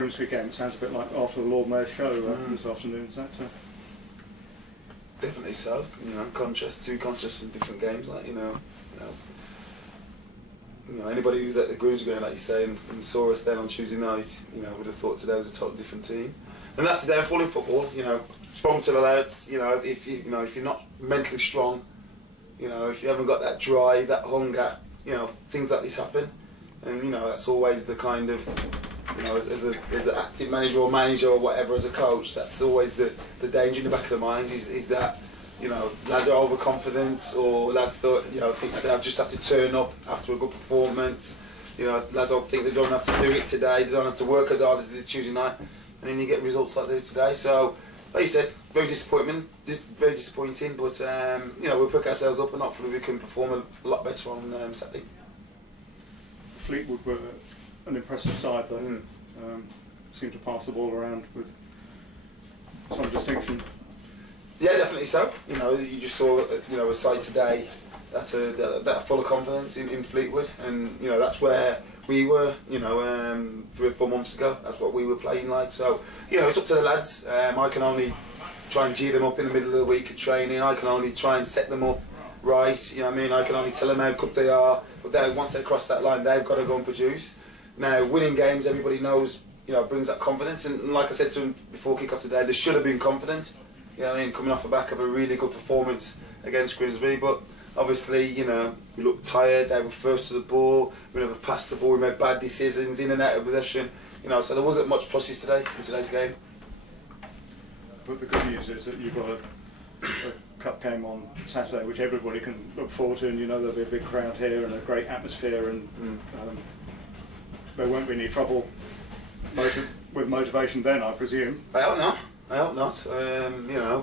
Grimsby game, it sounds a bit like after the Lord Mayor's show this afternoon. Is that? Definitely so. You know, two contrasts in different games. Like anybody who's at the Grimsby game, like you say, and saw us then on Tuesday night, would have thought today was a totally different team. And that's the downfall in football. Spoken to the lads. If you're not mentally strong, if you haven't got that drive, that hunger, things like this happen. And that's always the kind of, as an active manager or whatever, as a coach, that's always the danger in the back of the mind is that, lads are overconfident, or lads think that they'll just have to turn up after a good performance. Lads don't think they don't have to do it today, they don't have to work as hard as they did Tuesday night, and then you get results like this today. So, like you said, very disappointing, but we'll pick ourselves up and hopefully we can perform a lot better on Saturday. Fleetwood were an impressive side though. Seemed to pass the ball around with some distinction. Yeah, definitely so. You just saw a side today that's that full of confidence in Fleetwood, and that's where we were 3 or 4 months ago. That's what we were playing like. So it's up to the lads. I can only try and G them up in the middle of the week at training. I can only try and set them up right. I can only tell them how good they are, but once they cross that line, they've got to go and produce. Now, winning games, everybody knows, brings that confidence, and like I said to them before kick-off today, they should have been confident, coming off the back of a really good performance against Grimsby, but obviously, we looked tired, they were first to the ball, we never passed the ball, we made bad decisions, in and out of possession, so there wasn't much pluses today, in today's game. But the good news is that you've got a cup game on Saturday, which everybody can look forward to, and there'll be a big crowd here and a great atmosphere, and there won't be any trouble with motivation then, I presume. I hope not.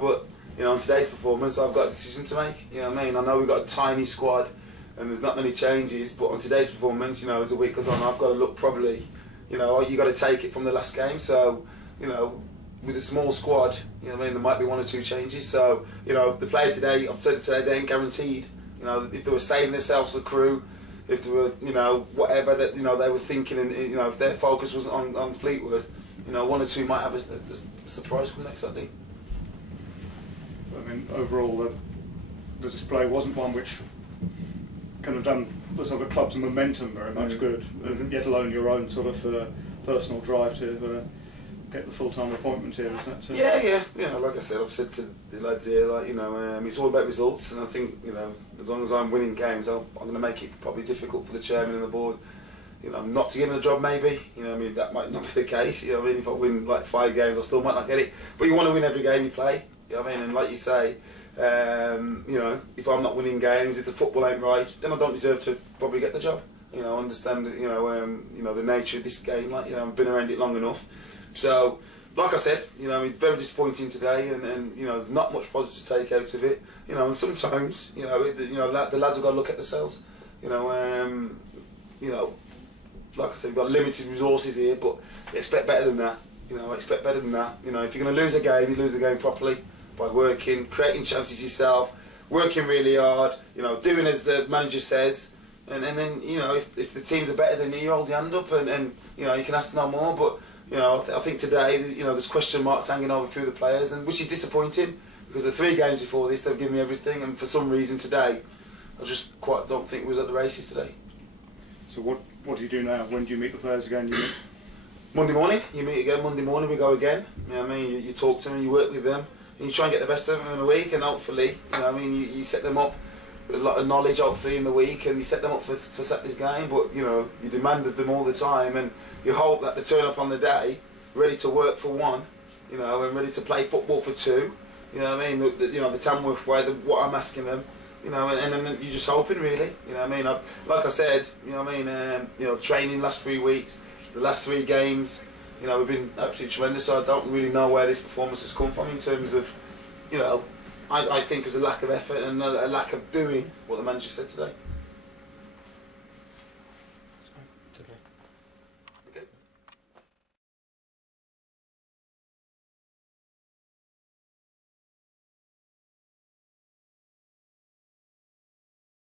But on today's performance, I've got a decision to make. I know we've got a tiny squad, and there's not many changes. But on today's performance, as the week goes on, I've got to look probably. You got to take it from the last game. So, with a small squad, there might be 1 or 2 changes. So, the players today, I've said it today, they ain't guaranteed. If they were saving themselves, the crew, if they were, whatever that they were thinking, and if their focus was on Fleetwood, 1 or 2 might have a surprise come next Sunday. Overall, the display wasn't one which kind of done the sort of club's momentum very much good, yet alone your own sort of personal drive to get the full-time appointment here. Is that? Yeah. Like I said, I've said to the lads here, it's all about results, and I think as long as I'm winning games, I'm going to make it probably difficult for the chairman and the board. Not to give him a job, maybe. That might not be the case. If I win like 5 games, I still might not get it. But you want to win every game you play. And like you say, if I'm not winning games, if the football ain't right, then I don't deserve to probably get the job. I understand, the nature of this game. I've been around it long enough. So, like I said, it's very disappointing today, and there's not much positive to take out of it. And sometimes, the lads have got to look at themselves. Like I said, we've got limited resources here, but expect better than that. Expect better than that. If you're going to lose a game, you lose the game properly by working, creating chances yourself, working really hard. Doing as the manager says, and then if the teams are better than you hold your hand up, and you can ask no more. But I think today, there's question marks hanging over through the players, and which is disappointing because the 3 games before this they've given me everything, and for some reason today, I just quite don't think we was at the races today. So what do you do now? When do you meet the players again? Monday morning. You meet again Monday morning. We go again. You talk to them, you work with them, and you try and get the best of them in the week, and hopefully, you set them up with a lot of knowledge hopefully in the week, and you set them up for Saturday's game. But you demand of them all the time, and you hope that they turn up on the day ready to work for 1, and ready to play football for 2. The Tamworth way, what I'm asking them. And then you're just hoping really. Like I said, training last 3 weeks, the last 3 games, we've been absolutely tremendous. So I don't really know where this performance has come from in terms of, I think there's a lack of effort and a lack of doing what the manager said today.